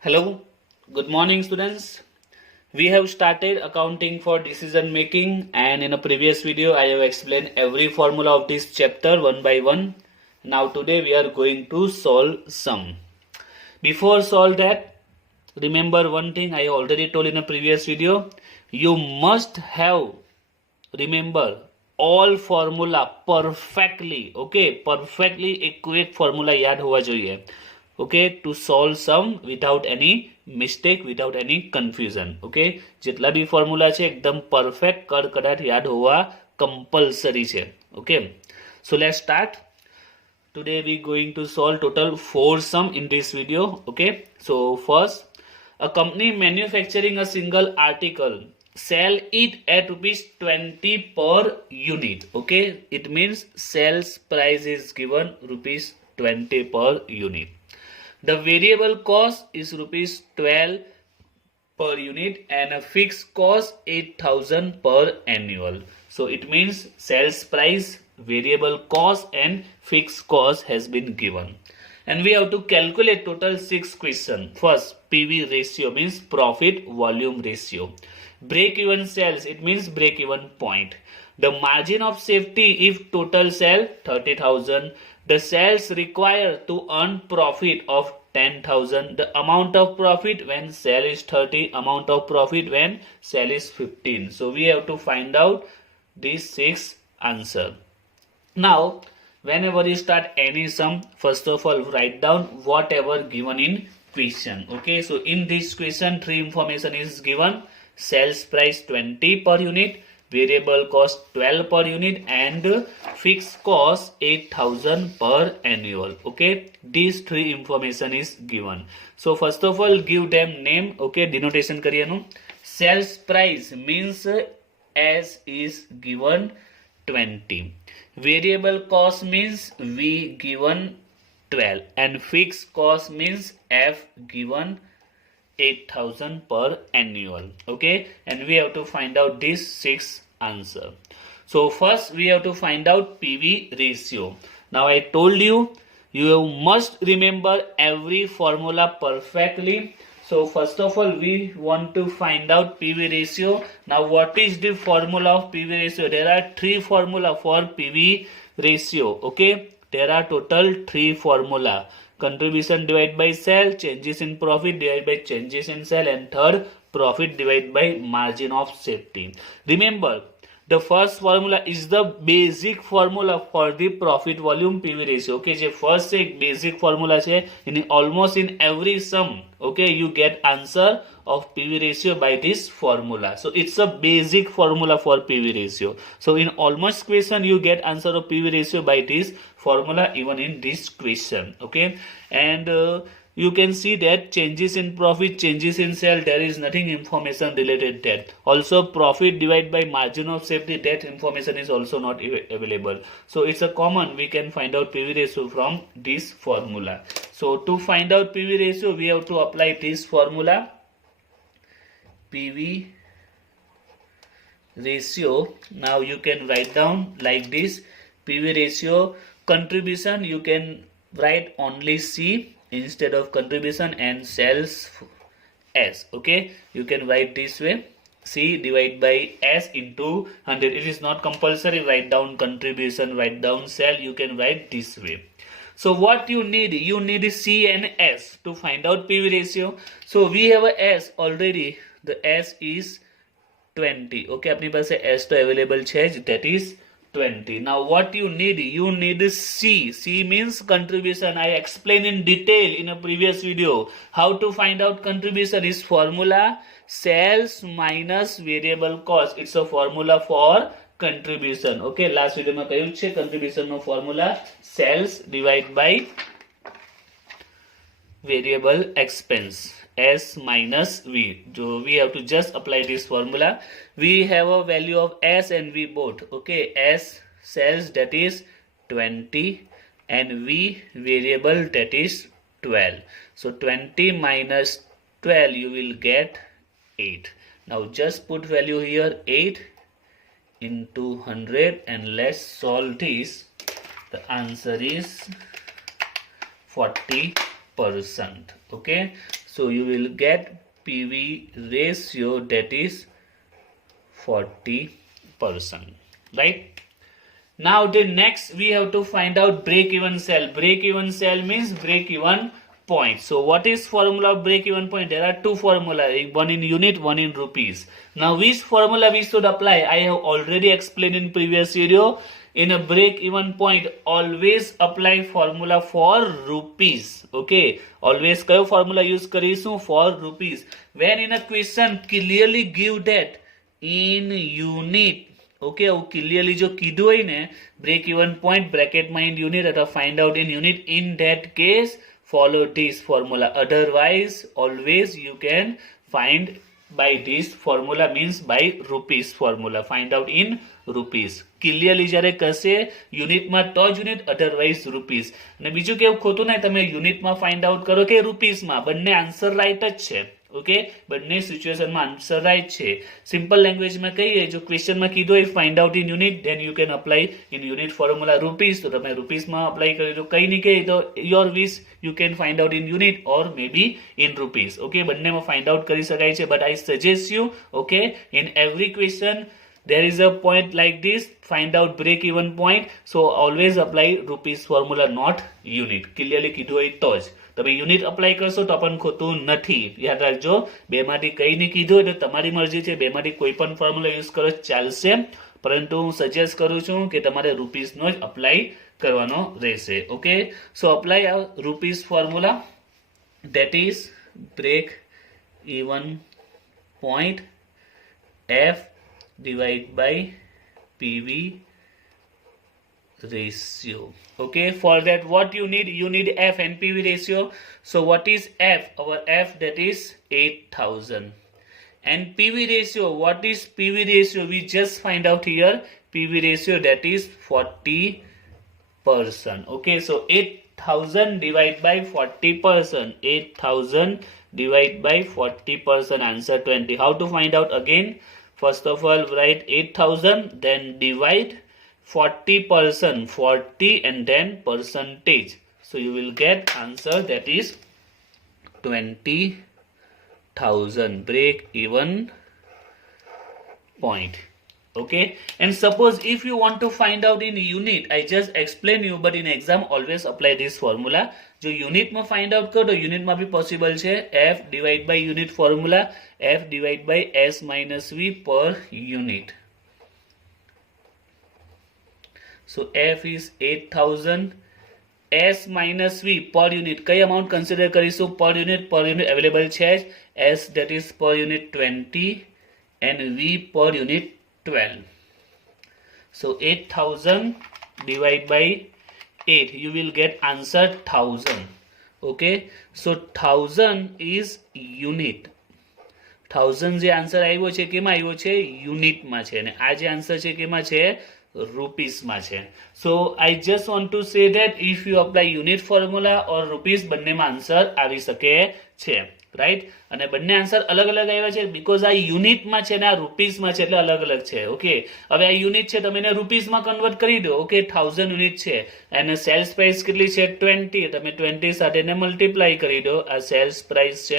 Hello, good morning students. We have started accounting for decision making, and in a previous video I have explained every formula of this chapter one by one. Now today we are going to solve sum. Before solve that, remember one thing I already told in a previous video. You must have remember all formula perfectly. Okay, perfectly accurate formula याद होगा જોઈએ. Okay, to solve sum without any mistake, without any confusion. Okay, જેટલા બી formula છે એકદમ perfect કડકડાટ યાદ હોવા compulsory છે. Okay, so let's start. Today we going to solve total 4 sum in this video. Okay, so first, a company manufacturing a single article sell it at rupees 20 per unit. Okay, it means sales price is given rupees 20 per unit. The variable cost is rupees 12 per unit and a fixed cost 8,000 per annual. So it means sales price, variable cost and fixed cost has been given. And we have to calculate total 6 questions. First, PV ratio means profit volume ratio. Break even sales, it means break even point. The margin of safety if total sale 30,000. The sales required to earn profit of 10,000. The amount of profit when sale is 30, amount of profit when sale is 15. So we have to find out these 6 answer. Now, whenever you start any sum, first of all write down whatever given in question. Okay, so in this question 3 information is given: sales price 20 per unit, variable cost 12 per unit and fixed cost 8,000 per annual. Okay, these 3 information is given. So first of all give them name. Okay, denotation kariye. Sales price means as is given 20. Variable cost means V given 12 and fixed cost means F given 8,000 per annual. Okay, and we have to find out these 6 answer. So first we have to find out PV ratio. Now I told you, you must remember every formula perfectly. So first of all we want to find out PV ratio. Now what is the formula of PV ratio? There are 3 formula for PV ratio. Okay, there are total 3 formula: contribution divided by sale, changes in profit divided by changes in sale, and third, profit divided by margin of safety. Remember, the first formula is the basic formula for the profit volume PV ratio. Okay, જે first એક basic formula છે, in almost in every sum, okay, you get answer of PV ratio by this formula. So it's a basic formula for PV ratio. So in almost question you get answer of PV ratio by this formula even in this question. Okay, and you can see that changes in profit, changes in sale, there is nothing information related that. Also profit divided by margin of safety, that information is also not available. So it's a common, we can find out PV ratio from this formula. So to find out PV ratio we have to apply this formula. PV ratio, now you can write down like this: PV ratio, contribution you can write only C instead of contribution and sales S. Okay, you can write this way: C divided by S into 100. It is not compulsory, write down contribution, write down sale, you can write this way. So what you need C and S to find out PV ratio. So we have a S already, the S is 20. Okay, apni પાસે S to available છે, that is 20. Now what you need C. C means contribution. I explained in detail in a previous video how to find out contribution. Is formula sales minus variable cost. It's a formula for contribution. Okay, last video માં કહ્યું છે contribution no formula sales divided by variable expense, S minus V. So we have to just apply this formula. We have a value of S and V both. Okay, S sales, that is 20, and V variable, that is 12. So 20 minus 12 you will get 8. Now just put value here, 8 into 100, and let's solve this. The answer is 40%. Okay, So you will get PV ratio, that is 40%, right? Now the next we have to find out break even cell. Break even cell means break even point. So what is formula of break even point? There are two formula, one in unit, one in rupees. Now which formula we should apply? I have already explained in previous video. In a break even point, always apply formula for rupees. Okay, always kayo formula use karisu for rupees. When in a question clearly give that in unit, okay આવું clearly જો કીધું હોય ને break even point બ્રેકેટમાં in unit અથવા find out in unit, in that case follow this formula. Otherwise always you can find by this formula, means by rupees formula. Find out in rupees. Clearly જ્યારે કહેશે યુનિટમાં તો જ unit, otherwise rupees. અને બીજું કેવું ખોટું નહીં, તમે યુનિટમાં ફાઇન્ડ આઉટ કરો કે રૂપીસમાં, બંને આન્સર રાઈટ જ છે. ઓકે, બંને સિચ્યુએશનમાં આન્સર રાઈટ છે. સિમ્પલ લેંગ્વેજમાં કહીએ, જો ક્વેશ્ચનમાં કીધું હોય find out in unit, then you can apply in unit formula rupees, તો તમે રૂપીસમાં અપ્લાય કરી દો. કંઈ નહીં કહે તો your wish, you can find out in unit or May B in rupees. Okay, બંનેમાં ફાઇન્ડ આઉટ કરી શકાય છે. But I suggest you, okay, in every question there is a point like this, find out break even point, so always apply rupees formula, not unit. Clearly કીધું હોય તો જ તમે unit apply કરશો તો પણ ખોટું નથી. યાદ રાખજો, બેમાંથી કંઈ નહીં કીધું હોય તો તમારી મરજી છે, બેમાંથી કોઈ પણ ફોર્મ્યુલા યુઝ કરો ચાલશે, પરંતુ હું સજેસ્ટ કરું છું કે તમારે રૂપીસનો જ અપ્લાય કરવાનો રહેશે. Okay, so apply rupees formula, that is break even point F divide by PV ratio. Okay, for that what you need F and PV ratio. So what is F? Our F, that is 8000. And PV ratio, what is PV ratio? We just find out here. PV ratio, that is 40%. Okay, so 8000 divided by 40%. 8000 divided by 40%, answer 20. How to find out again? First of all, write 8000, then divide 40%, 40 and then percentage. So you will get answer, that is 20,000. Break even point. Okay, and suppose if you want to find out in unit, I just explain you, but in exam always apply this formula. जो unit में find out करो, unit में भी possible है. F divide by unit formula, F divide by S minus V per unit. So F is 8000, S minus V per unit. कई amount consider करीशु per unit available है. S that is per unit 20 and V per unit 12. So 8000 divided by 8, you will get answer 1000. Okay, so 1000 is unit. 1000 જે answer આવ્યો છે કેમાં આવ્યો છે? યુનિટમાં છે, અને આ જે આન્સર છે કેમાં છે? રૂપીસમાં છે. So I just want to say that if you apply unit formula or rupees, બંનેમાં આન્સર આવી શકે છે, રાઈટ? અને બંને આન્સર અલગ અલગ આવ્યા છે બીકોઝ આ યુનિટમાં છે ને આ રૂપીસમાં છે, એટલે અલગ અલગ છે. ઓકે, હવે આ યુનિટ છે, તમે એને રૂપીસમાં કન્વર્ટ કરી દો. ઓકે, 1000 યુનિટ છે અને સેલ્સ પ્રાઇસ કેટલી છે? 20. તમે 20 સાથે એને મલ્ટીપ્લાય કરી દો, આ સેલ્સ પ્રાઇસ છે.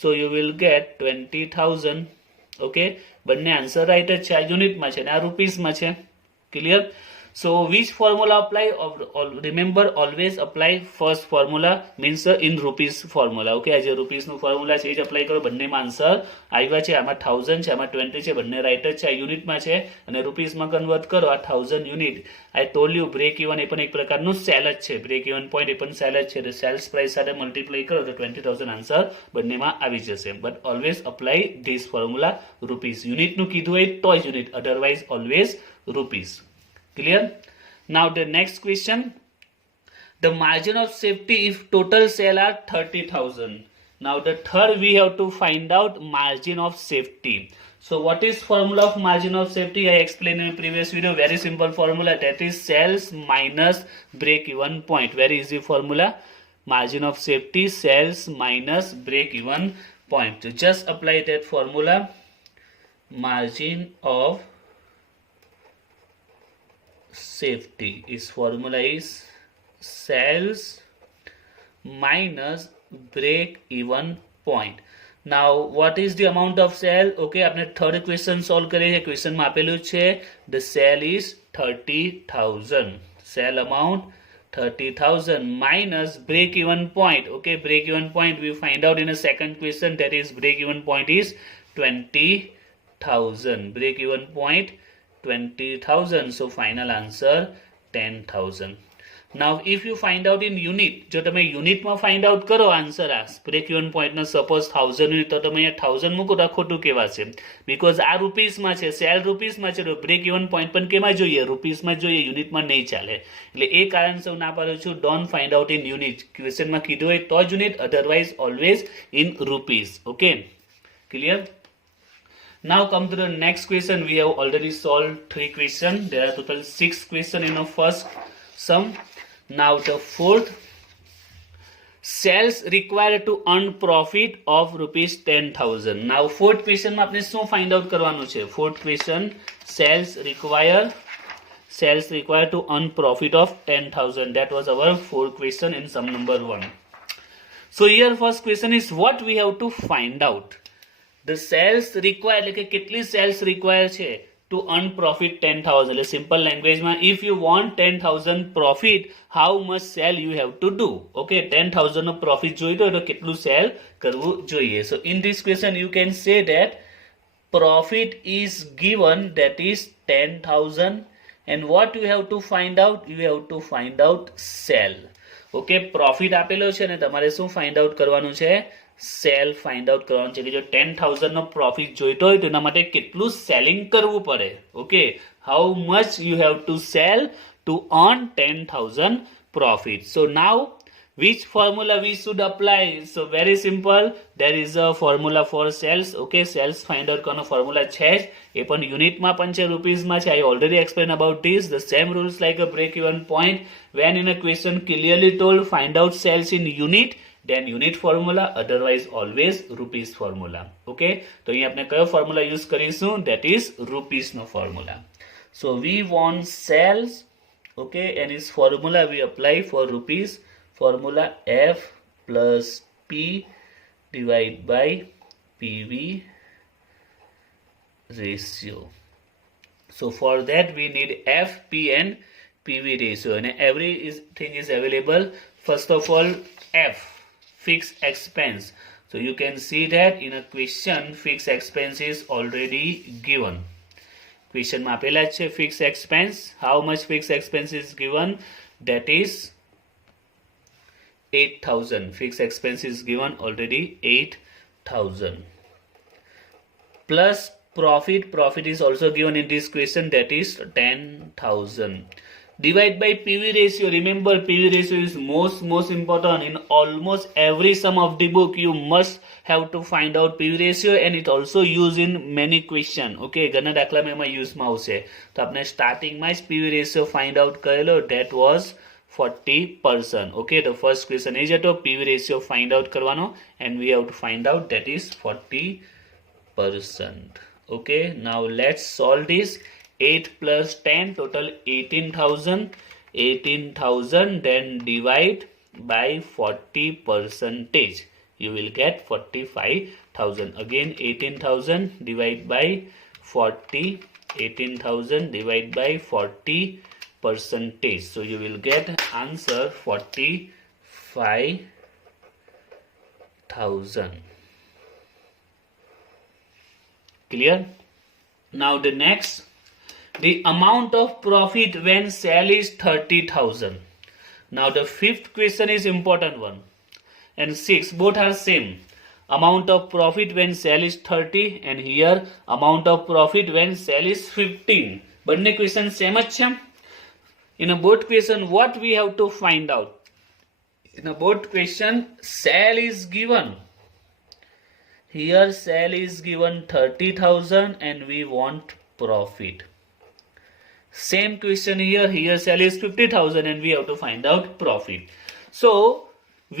So you will get 20,000. Okay, બંને આન્સર રાઈટ જ છે, આ યુનિટમાં છે ને આ રૂપીસમાં છે. Clear? So which formula apply? Remember, always apply first formula, means in rupees formula. Okay, આ જે રૂપીસ નું ફોર્મ્યુલા છે એ જ અપ્લાય કરો. બંનેમાં આન્સર આવ્યા છે, આમાં 1000 છે, આમાં 20 છે, બંને રાઈટ જ છે. આ યુનિટમાં છે અને રૂપીસમાં કન્વર્ટ કરો. આ 1000 unit, I told you break even એ પણ એક પ્રકારનું સેલ જ છે. બ્રેક ઇવન પોઈન્ટ એ પણ સેલ જ છે. તો સેલ્સ પ્રાઇસ સાથે મલ્ટીપ્લાય કરો તો 20,000 આન્સર બંનેમાં આવી જશે. But always apply this formula rupees. યુનિટનું કીધું હોય તો જ unit, otherwise always rupees. Clear? Now the next question, the margin of safety if total sale are 30,000. Now the third we have to find out margin of safety. So what is formula of margin of safety? I explained in previous video, very simple formula, that is sales minus break even point. Very easy formula. Margin of safety, sales minus break even point. So just apply that formula. Margin of safety is formula is sales minus break even point. Now what is the amount of sale? Okay, આપણે third question solve કરીએ છીએ. Question માં આપેલું છે the sale is 30,000. Sale amount 30,000 minus break even point. Okay, break even point we find out in a second question, that is break even point is 20,000. Break even point 20,000. So final answer 10,000. Now if you find out in unit, જો તમે unit માં find out કરો answer આ break even point ને suppose 1000 હોય તો તમે અહીંયા 1000 મૂકો તો ખોટું કહેવાશે, બીકોઝ આ રૂપીસ માં છે, સેલ રૂપીસ માં છે, તો બ્રેક ઇવન પોઈન્ટ પણ કેમાં જોઈએ? રૂપીસ માં જોઈએ, યુનિટ માં નહીં ચાલે. એટલે એ કારણસર ના પાડું છું, don't find out in unit. Question માં કીધું હોય તો જ unit, otherwise always in rupees. Okay, clear? Now come to the next question. We have already solved 3 questions. There are total 6 questions in the first sum. Now the fourth, sales required to earn profit of rupees 10,000. Now fourth question માં આપણે શું find out કરવાનું છે? Fourth question, sales required to earn profit of 10,000. That was our fourth question in sum number 1. So here first question is what we have to find out. The sales required, એટલે કે કેટલી sales required છે to earn profit 10,000. એટલે simple language માં, if you want 10,000 profit, how much sell you have to do? Okay, 10,000 no profit જોઈતો હોય તો કેટલું sell કરવું જોઈએ? So in this question you can say that profit is given, that is 10,000, and what you have to find out? You have to find out sell. Okay, profit આપેલો છે ને તમારે શું find out કરવાનું છે? Cell find out કરવાનું છે કે જો 10,000 નો પ્રોફિટ જોઈતો હોય તો એના માટે કેટલું સેલિંગ કરવું પડે. Okay, how much you have to sell to earn 10,000 profit. So now which formula we should apply? So very simple, there is a formula for sales. Okay, sales find out કરવાનો formula છે જ, એ પણ unit માં પણ છે, rupees માં છે. I already explained about this. The same rules like a break even point. When in a question clearly told find out sales in unit, then unit formula, otherwise always rupees formula. Okay, તો અહીં આપણે કયો formula use કરીશું? That is rupees no formula. So we want sales, okay, and its formula we apply for rupees. Formula F plus P divided by PV ratio. So for that we need F, P and PV ratio, and everything is available. First of all, F, fixed expense. So you can see that in a question fixed expense is already given. Question માં આપેલા છે fixed expense. How much fixed expense is given? That is 8,000. Fixed expense is given already 8,000. Plus profit is also given in this question, that is 10,000. Divide by PV ratio. Remember, PV ratio is most important. In almost every sum of the book you must have to find out PV ratio, and it also used in many question. Okay, ઘણા દાખલામાં એમાં યુઝમાં આવશે. તો આપણે સ્ટાર્ટિંગમાં જ PV ratio find out કરેલો, that was 40%. Okay, the first question is to PV ratio find out કરવાનો, and we have to find out that is 40%. Okay, now let's solve this. 8 plus 10, total 18,000. 18,000, then divide by 40%. You will get 45,000. Again 18,000 divide by 40. 18,000 divide by 40%. So you will get answer 45,000. Clear? Now the next, the amount of profit when sale is 30,000. Now the fifth question is important one, and 6 both are same. Amount of profit when sale is 30, and here amount of profit when sale is 15. બંને question same જ છે. In a both question what we have to find out? In a both question sale is given. Here sale is given 30,000 and we want profit. Same question here. Here sale is 50,000 and we have to find out profit. So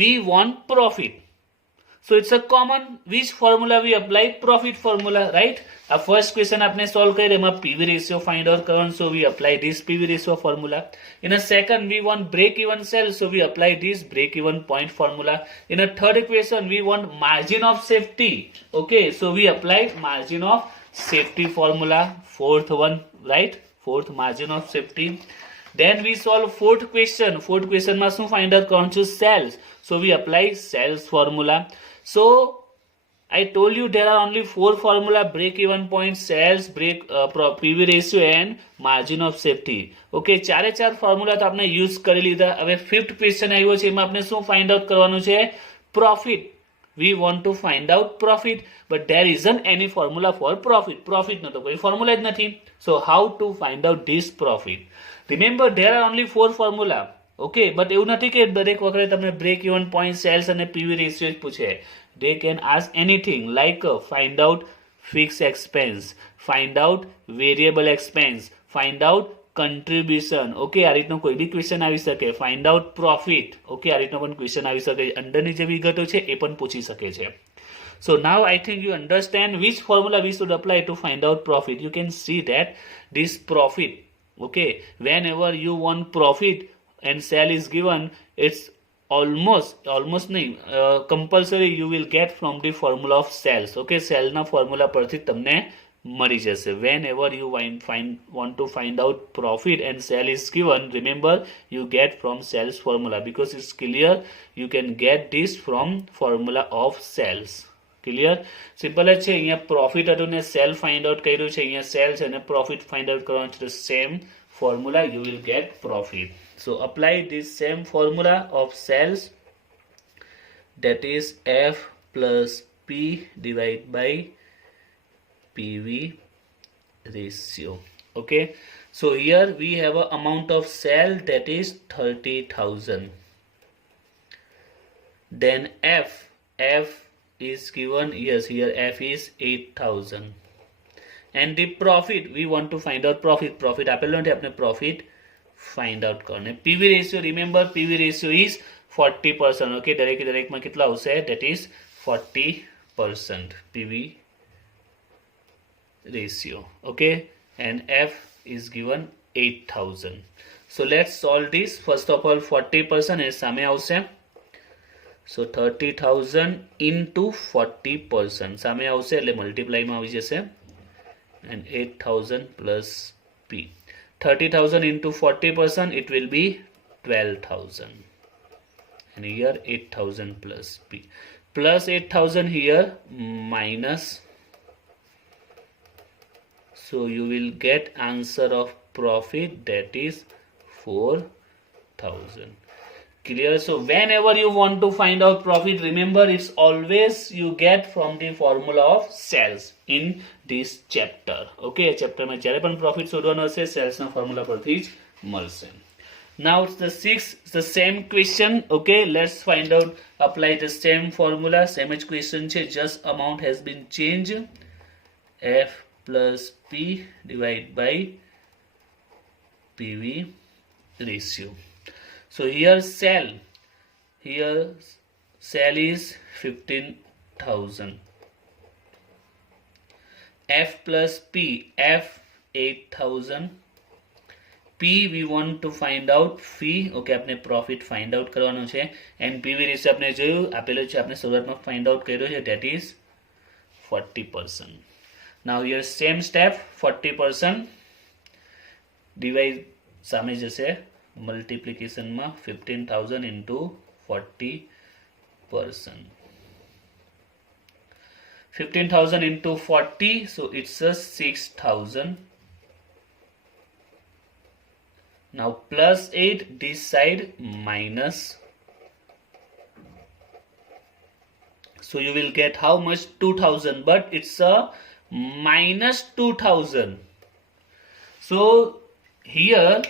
we want profit. So it's a common which formula we apply? Profit formula, right? A first question आपने solve करे एमा PV ratio find out Karan, so we apply this PV ratio formula. In a second we want break even sales, so we apply this break even point formula. In a third equation we want margin of safety, okay, so we apply margin of safety formula. Fourth one, right? Fourth, margin of safety. Then we solve fourth question. Fourth question માં શું find out કરવાનું છે? Sales, so we apply sales formula. So I told you there are only four formula: break even point, sales, PV ratio and margin of safety. Okay, ચારે ચાર formula તો આપણે use કરી લીધા. હવે fifth question આવ્યો છે, એમાં આપણે શું find out કરવાનું છે? Profit. We want to find out profit, but there isn't any formula for profit. Profit નો તો કોઈ formula જ નથી. So how to find out this profit? Remember there are only four formula. Okay, but એવું નથી કે દરેક વખતે તમને break even point, sales અને PV ratio જ પૂછે. They can ask anything like find out fixed expense, find out variable expense, find out contribution. Okay, આ રીતનો કોઈ બી ક્વેશ્ચન આવી શકે. Find out profit. Okay, આ રીતનો પણ ક્વેશ્ચન આવી શકે. અંદરની જે વિગતો છે એ પણ પૂછી શકે છે. So now I think you understand which formula we should apply to find out profit. You can see that this profit, okay, whenever you want profit and sale is given, it's almost compulsory you will get from the formula of sales. Okay, sale na formula પરથી તમને મળી જશે. Whenever you want to find out profit and sale is given, remember you get from sales formula, because it's clear you can get this from formula of sales. Clear? Simple જ છે. અહીંયા profit હતું ને sale find out કર્યું છે. અહીંયા sales અને profit find out કરવાનું છે. The same formula you will get profit. So apply this same formula of sales, that is F plus P divided by PV ratio. Okay, so here we have a amount of sale that is 30,000. Then F is given, yes, here F is 8,000. And the profit, we want to find out profit આપેલો નથી, આપણે profit find out કરવાનું. PV ratio, remember PV ratio is 40%. Okay, દરેકમાં કેટલા આવશે? That is 40% PV ratio. Okay, and F is given 8,000. So let's solve this. First of all 40% એ સામે આવશે. So 30,000 into 40% સામે આવશે એટલે multiply માં આવી જશે. And 8,000 plus P. 30,000 into 40%, it will be 12,000. And here 8,000 plus P. Plus 8,000 here, minus. So you will get answer of profit, that is 4,000. Clear? So whenever you want to find out profit, remember it's always you get from the formula of sales in this chapter. Okay, chapter માં જ્યારે પણ profit શોધવાનો હશે sales ના formula પરથી જ મળશે. Now it's the same question. Okay, let's find out, apply the same formula. Same question છે, just amount has been changed. F plus P divided by PV ratio. So here sale is 15,000. F plus P, F 8,000. P we want to find out fee. Okay, આપણે profit find out કરવાનું છે. and PV ratio આપણે જોયું આપેલો છે, આપણે શરૂઆતમાં find out કર્યો છે, that is 40%. Now here same step, 40% divide સામે જશે multiplication માં 15,000 into 40%. 15,000 into 40, so it's a 6,000. Now plus 8, this side minus. So you will get how much? 2,000, but it's a minus 2,000. So here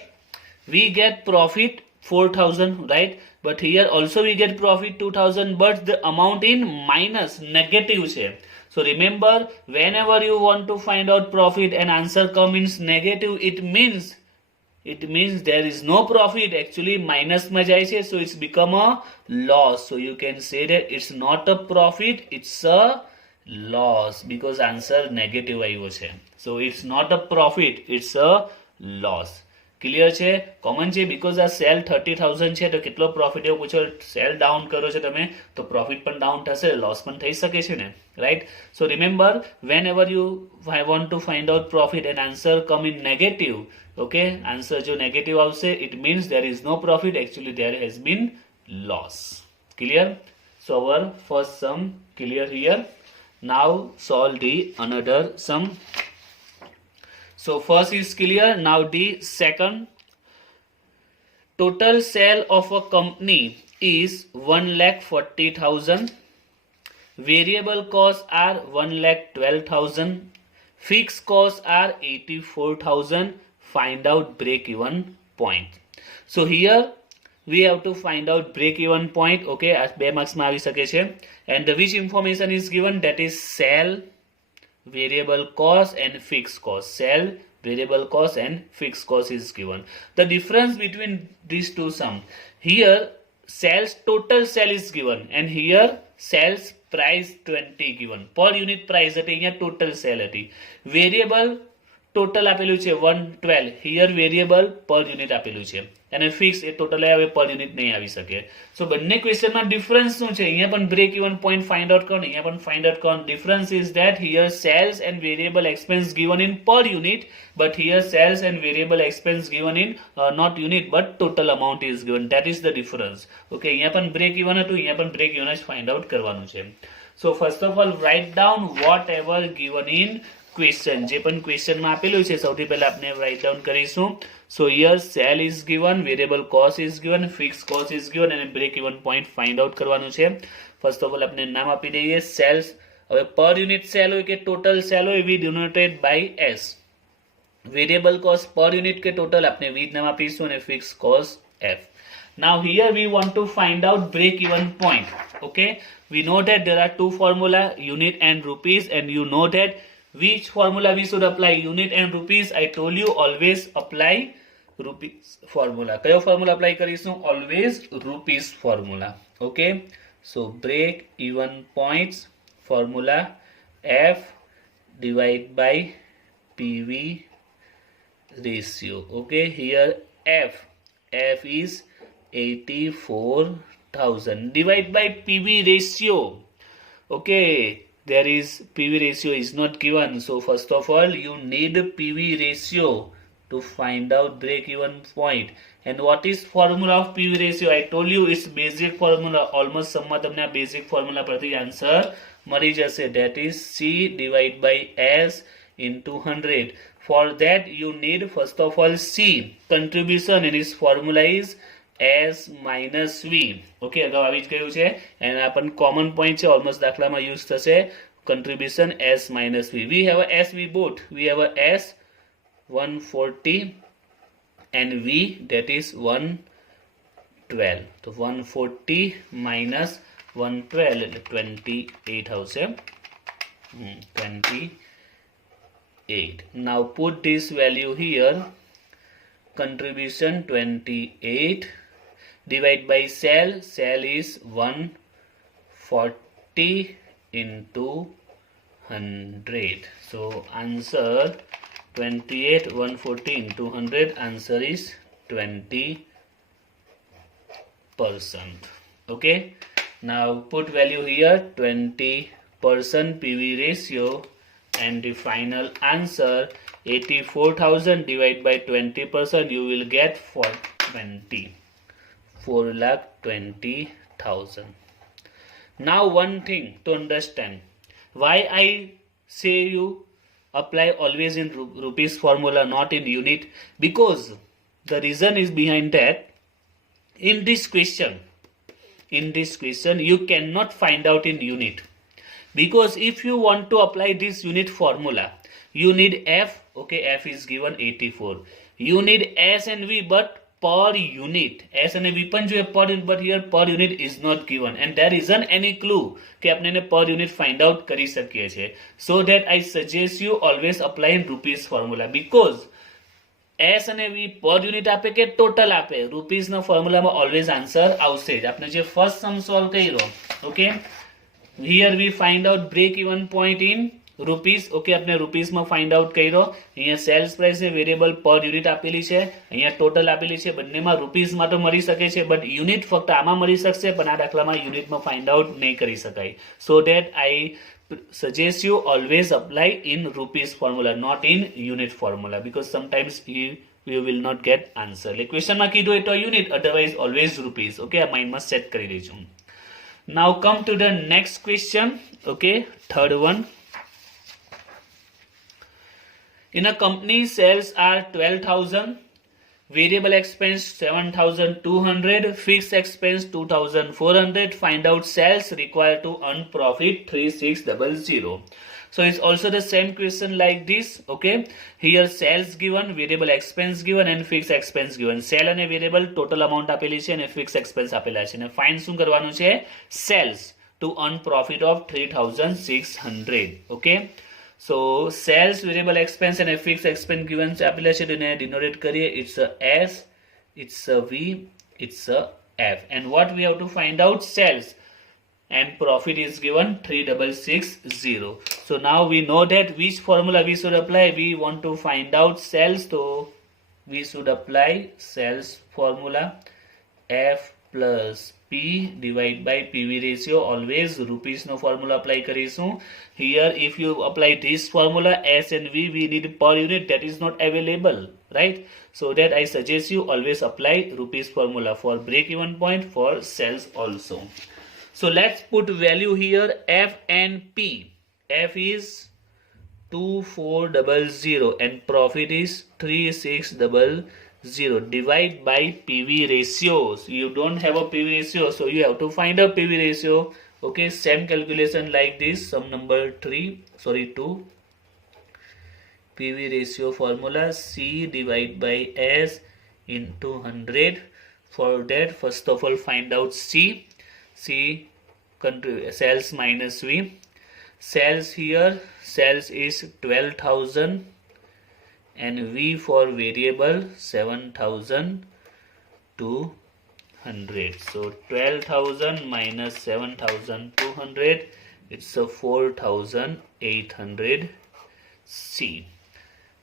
we get profit 4,000, right? But here also we get profit 2,000, but the amount in minus, negative છે. So remember, whenever you want to find out profit and answer comes in negative, it means it means there is no profit. Actually minus માં જાય છે, so it's become a loss. So you can say that it's not a profit, it's a loss, because answer negative આવ્યો છે. So it's not a profit, it's a loss. Clear છે, common છે. Because આ cell 30,000 છે, તો કેટલો profit એવું પૂછો, સેલ ડાઉન કરો છો તમે તો પ્રોફિટ પણ ડાઉન થશે, લોસ પણ થઈ શકે છે ને, right. So remember, whenever you want to find out profit and answer come in negative, okay, answer જો નેગેટિવ આવશે it means there is no profit, actually there has been loss. Clear? So our first sum clear here. Now solve the another sum. So first is clear. Now the second, total sale of a company is 1,40,000. Variable costs are 1,12,000. Fixed costs are 84,000. Find out break-even point. So here we have to find out break-even point. Okay, as 2 marks માં આવી શકે છે. And which information is given? That is sale, variable cost and fixed cost. Sale, variable cost and fixed cost is given. The difference between these two sum, here sales total sale is given and here sales price 20 given. Per unit price એટલે અહીંયા total sale હતી. Variable total આપેલું છે 112, here variable per unit આપેલું છે અને fix એ total આવે પર યુનિટ નહીં આવી શકે. સો બંને ક્વેશ્ચનમાં ડિફરન્સ શું છે, અહીંયા પણ break even point find out કરો, અહીંયા પણ ફાઇન્ડ આઉટ કરો. Difference is that here sales and variable expense given in per unit, but here sales and variable expense given in not unit but total amount is given. That is the difference. Okay, અહીંયા પણ break even હતું, અહીંયા પણ break even જ find out કરવાનું છે. So first of all write down whatever given in question. જે પણ ક્વેશ્ચન માં આપેલું છે સૌથી પહેલા આપણે રાઇટ ડાઉન કરીશું. So here sale is given, variable cost is given, fixed cost is given અને break even point find out કરવાનું છે. First of all આપણે નામ આપી દઈએ sales. હવે per unit sale હોય કે total sale હોય, we denoted by S. Variable cost per unit કે total આપણે V નામ આપીશું અને fixed cost F. Now here we want to find out break even point. Okay, we know that there are two formula, unit and rupees, and you know that which formula we should apply, unit and rupees. I told you always apply rupees formula. કયો formula apply કરીશું? Always rupees formula. Okay, so break even points formula F divide by PV ratio. Okay, here F is 84,000 divide by PV ratio. Okay, there is PV ratio is not given, so first of all you need PV ratio to find out break even point. And what is formula of PV ratio? I told you it's basic formula. Almost સમમાં તમને આ basic formula પરથી answer મળી જશે. That is C divide by S into 100. For that you need first of all C contribution, and its formula is S minus V. Okay, અગાઉ આવી જ ગયું છે and આ પણ common point છે, almost દાખલામાં use થશે. Contribution S minus V. We have a S, we both. We have a S 140 and V that is 112. So 140 minus 112 એટલે 28 આવશે. 28. Now put this value here. Contribution 28 divide by sale. Sale is 140 into 100. So answer 28, 140 into 100. Answer is 20%. Okay. Now put value here 20% PV ratio, and the final answer 84,000 divided by 20%. You will get 4,20,000. Now one thing to understand, why I say you apply always in rupees formula, not in unit, because the reason is behind that in this question you cannot find out in unit, because if you want to apply this unit formula you need F. Okay, F is given 84. You need S and V, but per unit S and V પણ જોઈએ per unit, but here per unit is not given and there isn't any clue કે આપણે એને per unit find out કરી શકીએ છે. So that I suggest you always apply in rupees formula, because S અને વી પર યુનિટ આપે કે ટોટલ આપે, રૂપીઝના ફોર્મ્યુલામાં ઓલવેઝ આન્સર આવશે જ. આપણે જે ફર્સ્ટ સમ સોલ્વ કર્યો, okay, here we find out break even point in rupees. Okay, આપણે રૂપીઝમાં ફાઇન્ડ આઉટ કર્યો. અહીંયા સેલ્સ પ્રાઇસ ને વેરિયેબલ પર યુનિટ આપેલી છે, અહીંયા ટોટલ આપેલી છે. બંનેમાં રૂપીઝમાં તો મળી શકે છે, બટ યુનિટ ફક્ત આમાં મળી શકશે, પણ આ દાખલામાં યુનિટમાં ફાઇન્ડ આઉટ નહીં કરી શકાય. So that I suggest you always apply in rupees formula, not in unit formula, because sometimes you will not get answer. Like question માં કીધું હોય તો unit, otherwise always rupees. Okay, આ mind માં set કરી દેજો. Now come to the next question. Okay, third one. In a company, sales are 12,000, variable expense 7,200, fixed expense 2,400. Find out sales required to earn profit 3,600. So it's also the same question like this. Okay, here sales given, variable expense given and fixed expense given. Sale અને variable total amount આપેલી છે અને fixed expense આપેલા છે. અને find શું કરવાનું છે? Sales to earn profit of 3,600. Okay, so sales, variable expense and fixed expense given આપેલા છે, તેને denote કરીએ. It's a S, it's a V, it's a F. And what we have to find out? Sales and profit is given 3,660. So now we know that which formula we should apply. We want to find out sales, so we should apply sales formula, F plus P divided by PV ratio. Always rupees no formula apply કરીશું. Here if you apply this formula S and V, we need per unit, that is not available, right? So that I suggest you always apply rupees formula for break even point for sales also. So let's put value here, F and P. F is 2,400 and profit is 3,600. Divide by PV ratios. You don't have a PV ratio, so you have to find a PV ratio. Okay, same calculation like this. Sum number 2. PV ratio formula, C divided by S into 100. For that, first of all find out C. C sales minus V. Sales here, sales is 12,000 and V for variable 7,200. So 12,000 minus 7,200, it's a 4,800 C.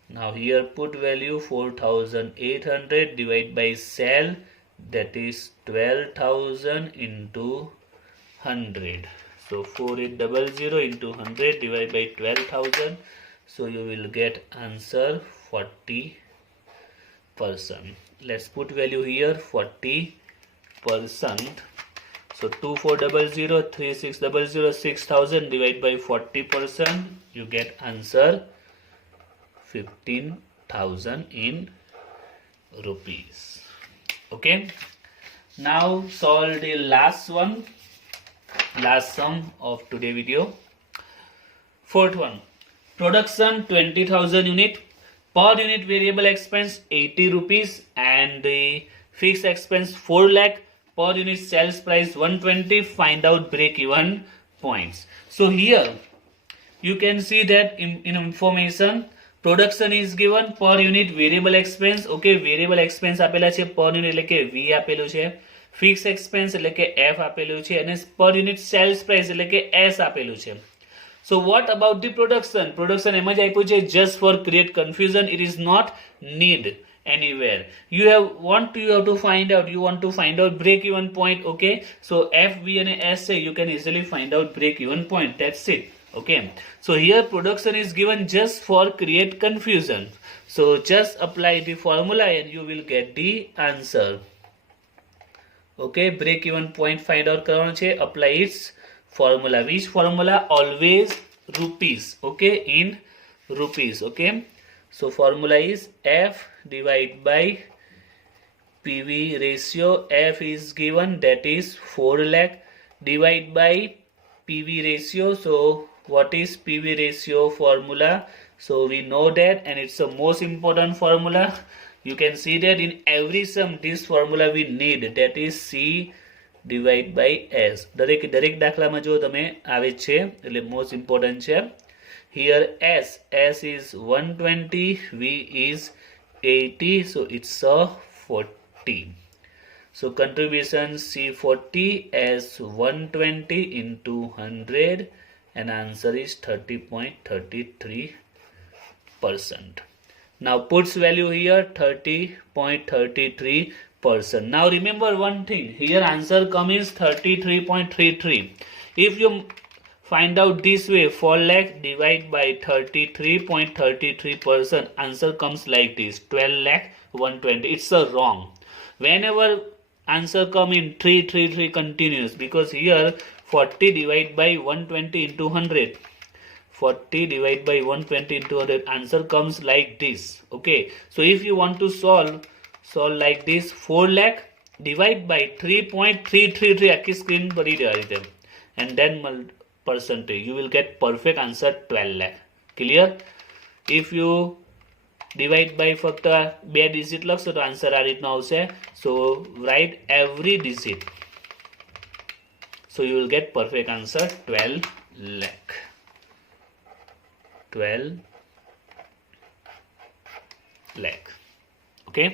Now here put value 4,800 divided by sale, that is 12,000 into 100. So 4,800 into 100 divided by 12,000. So you will get answer 40%. Let's put value here 40%. So 2,400, 3,600, 6,000 divided by 40%. You get answer 15,000 in rupees. Okay. Now solve the last one. Last sum of today video. Fourth one. Production 20,000 unit. Per unit variable expense 80 rupees and the fixed expense 4 lakh. Per unit sales price 120. Find out break even points. So here you can see that in information, production is given, per unit variable expense. Okay, variable expense આપેલા છે, per unit એટલે કે V આપેલું છે, fixed expense એટલે કે F આપેલું છે અને per unit sales price એટલે કે S આપેલું છે. So what about the production? Production એમ જ આપ્યું છે just for create confusion. It is not need anywhere. You want to find out break even point. Okay, so F, V and S say you can easily find out break even point. That's it. Okay, so here production is given just for create confusion. So just apply the formula and you will get the answer. Okay, break even point find out કરવાનો છે. Apply its formula. Which formula? Always rupees. Okay, in rupees. Okay, so formula is F divided by PV ratio. F is given, that is 4 lakh, divide by PV ratio. So what is PV ratio formula? So we know that, and it's the most important formula. You can see that in every sum this formula we need, that is C divided by S. દરેક દાખલામાં જો તમે આવે છે એટલે most important છે. Here S is 120, V is 80, so it's a 40. So contribution C40 as 120 into 100 and answer is 30.33%. Now puts value here 30.33%. Now remember one thing, here answer come is 33.33. If you find out this way, 4 lakh divide by 33.33%, answer comes like this, 12 lakh 120. It's a wrong. Whenever answer come in 3 continuous, because here 40 divided by 120 into 100. 40 divided by 120 into 100, answer comes like this. Okay, so if you want to solve like this, 4 lakh divide by 3.333 आपकी screen पर ही दे रही थे, and then percentage, you will get perfect answer 12 lakh. Clear? If you divide by ફક્ત બે digit લખશો તો answer આ રીતનો આવશે. So write every digit, so you will get perfect answer 12 lakh. 12 lakh. Okay.